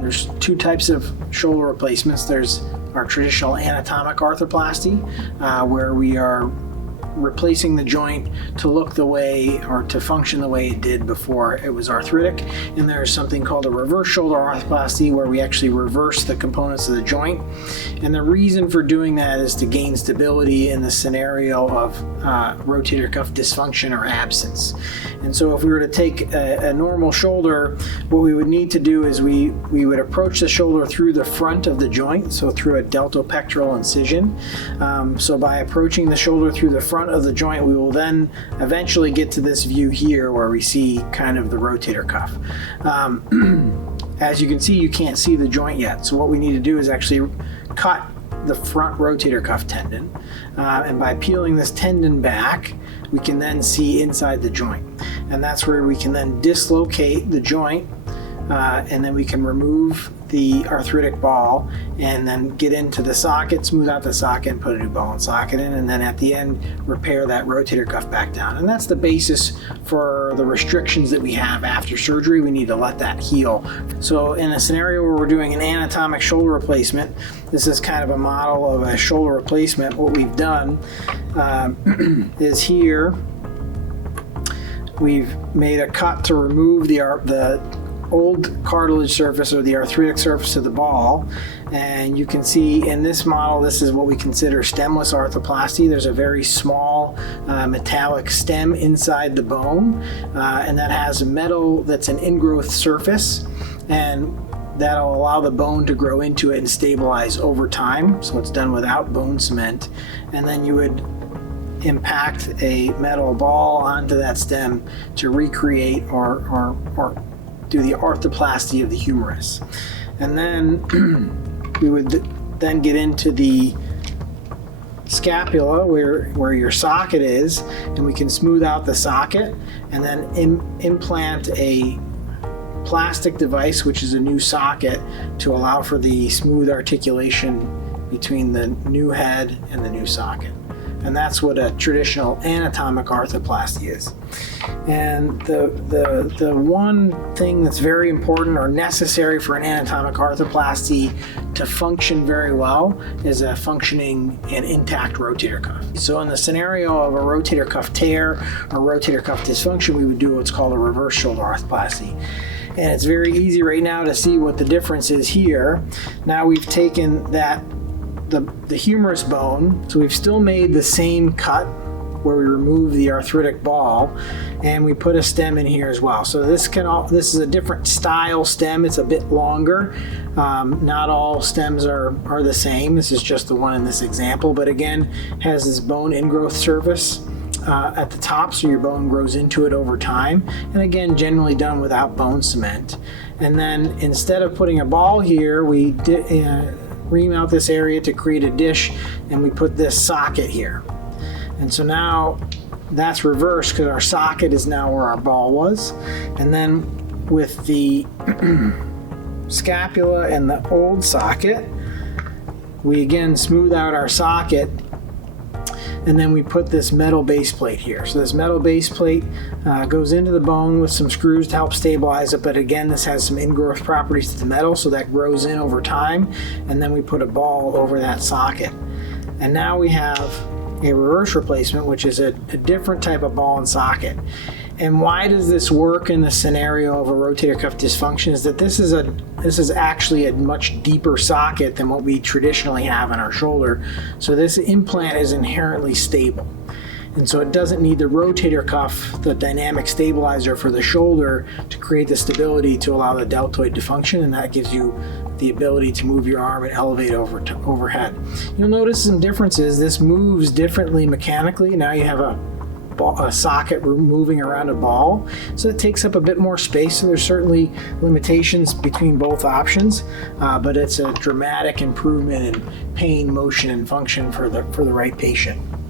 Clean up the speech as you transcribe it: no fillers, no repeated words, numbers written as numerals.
There's two types of shoulder replacements. There's our traditional anatomic arthroplasty, where we are replacing the joint to look the way or to function the way it did before it was arthritic. And there's something called a reverse shoulder arthroplasty, where we actually reverse the components of the joint. And the reason for doing that is to gain stability in the scenario of rotator cuff dysfunction or absence. And so if we were to take a normal shoulder, what we would need to do is we would approach the shoulder through the front of the joint, so through a deltopectoral incision. So by approaching the shoulder through the front of the joint, we will then eventually get to this view here where we see kind of the rotator cuff. As you can see, you can't see the joint yet. So what we need to do is actually cut the front rotator cuff tendon. And by peeling this tendon back, we can then see inside the joint. And that's where we can then dislocate the joint, and then we can remove the arthritic ball and then get into the socket, smooth out the socket, and put a new ball and socket in, and then at the end repair that rotator cuff back down. And that's the basis for the restrictions that we have after surgery. We need to let that heal. So in a scenario where we're doing an anatomic shoulder replacement, this is kind of a model of a shoulder replacement. What we've done is here we've made a cut to remove the old cartilage surface or the arthritic surface of the ball. And you can see in this model, this is what we consider stemless arthroplasty. There's a very small metallic stem inside the bone, and that has metal that's an ingrowth surface, and that'll allow the bone to grow into it and stabilize over time. So it's done without bone cement. And then you would impact a metal ball onto that stem to recreate or do the arthroplasty of the humerus. And then we would then get into the scapula where your socket is, and we can smooth out the socket and then implant a plastic device, which is a new socket, to allow for the smooth articulation between the new head and the new socket. And that's what a traditional anatomic arthroplasty is. And the one thing that's very important or necessary for an anatomic arthroplasty to function very well is a functioning and intact rotator cuff. So in the scenario of a rotator cuff tear or rotator cuff dysfunction, we would do what's called a reverse shoulder arthroplasty. And it's very easy right now to see what the difference is here. Now we've taken the humerus bone, so we've still made the same cut where we remove the arthritic ball, and we put a stem in here as well. So this is a different style stem. It's a bit longer. Not all stems are the same. This is just the one in this example, but again, has this bone ingrowth surface at the top, so your bone grows into it over time. And again, generally done without bone cement. And then instead of putting a ball here, we ream out this area to create a dish, and we put this socket here. And so now that's reversed because our socket is now where our ball was. And then with the scapula and the old socket, we again smooth out our socket, and then we put this metal base plate here. So this metal base plate goes into the bone with some screws to help stabilize it, but again, this has some ingrowth properties to the metal, so that grows in over time. And then we put a ball over that socket. And now we have a reverse replacement, which is a different type of ball and socket. And why does this work in the scenario of a rotator cuff dysfunction is that this is actually a much deeper socket than what we traditionally have in our shoulder. So this implant is inherently stable. And so it doesn't need the rotator cuff, the dynamic stabilizer for the shoulder, to create the stability to allow the deltoid to function, and that gives you the ability to move your arm and elevate overhead. You'll notice some differences. This moves differently mechanically. Now you have a socket moving around a ball, so it takes up a bit more space. So there's certainly limitations between both options, but it's a dramatic improvement in pain, motion, and function for the right patient.